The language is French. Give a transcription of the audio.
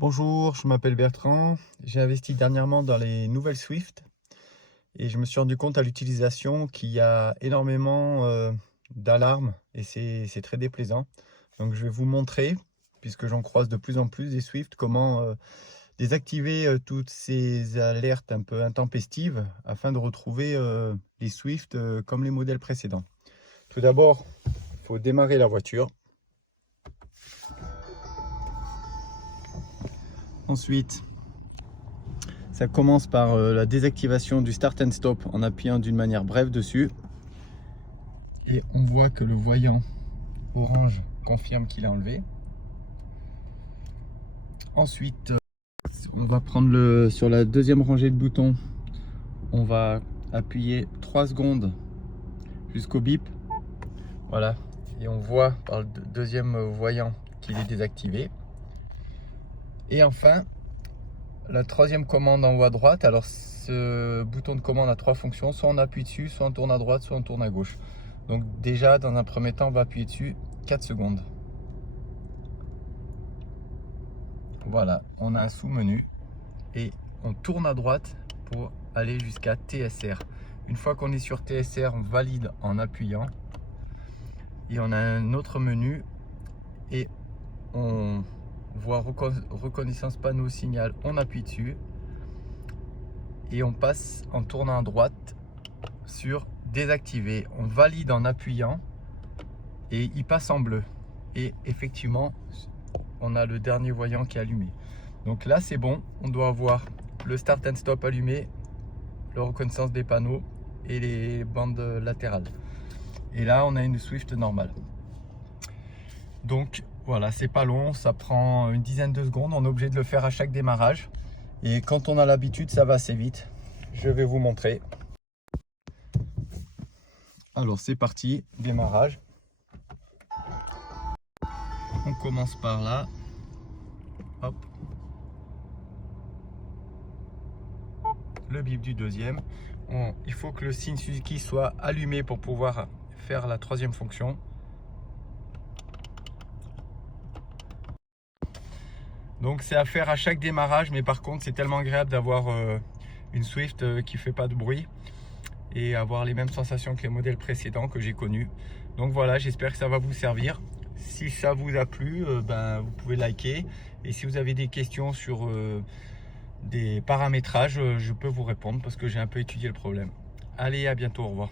Bonjour, je m'appelle Bertrand. J'ai investi dernièrement dans les nouvelles Swift et je me suis rendu compte à l'utilisation qu'il y a énormément d'alarmes et c'est très déplaisant. Donc je vais vous montrer, puisque j'en croise de plus en plus des Swift, comment désactiver toutes ces alertes un peu intempestives afin de retrouver les Swift comme les modèles précédents. Tout d'abord, il faut démarrer la voiture. Ensuite, ça commence par la désactivation du Start and Stop en appuyant d'une manière brève dessus. Et on voit que le voyant orange confirme qu'il est enlevé. Ensuite, on va prendre sur la deuxième rangée de boutons, on va appuyer 3 secondes jusqu'au bip. Voilà, et on voit par le deuxième voyant qu'il est désactivé. Et enfin, la troisième commande en haut à droite. Alors ce bouton de commande a 3 fonctions, soit on appuie dessus, soit on tourne à droite, soit on tourne à gauche. Donc déjà dans un premier temps on va appuyer dessus 4 secondes. Voilà, on a un sous-menu et on tourne à droite pour aller jusqu'à TSR. Une fois qu'on est sur TSR, on valide en appuyant et on a un autre menu et on voit reconnaissance panneau signal, on appuie dessus et on passe en tournant à droite sur désactiver. On valide en appuyant et il passe en bleu et effectivement on a le dernier voyant qui est allumé. Donc là c'est bon, on doit avoir le start and stop allumé, la reconnaissance des panneaux et les bandes latérales. Et là on a une Swift normale. Donc voilà, c'est pas long, ça prend une dizaine de secondes, on est obligé de le faire à chaque démarrage. Et quand on a l'habitude, ça va assez vite. Je vais vous montrer. Alors c'est parti, démarrage. On commence par là. Hop. Le bip du deuxième. Il faut que le signe Suzuki soit allumé pour pouvoir faire la troisième fonction. Donc c'est à faire à chaque démarrage, mais par contre c'est tellement agréable d'avoir une Swift qui fait pas de bruit et avoir les mêmes sensations que les modèles précédents que j'ai connus. Donc voilà, j'espère que ça va vous servir. Si ça vous a plu, vous pouvez liker. Et si vous avez des questions sur des paramétrages, je peux vous répondre parce que j'ai un peu étudié le problème. Allez, à bientôt, au revoir.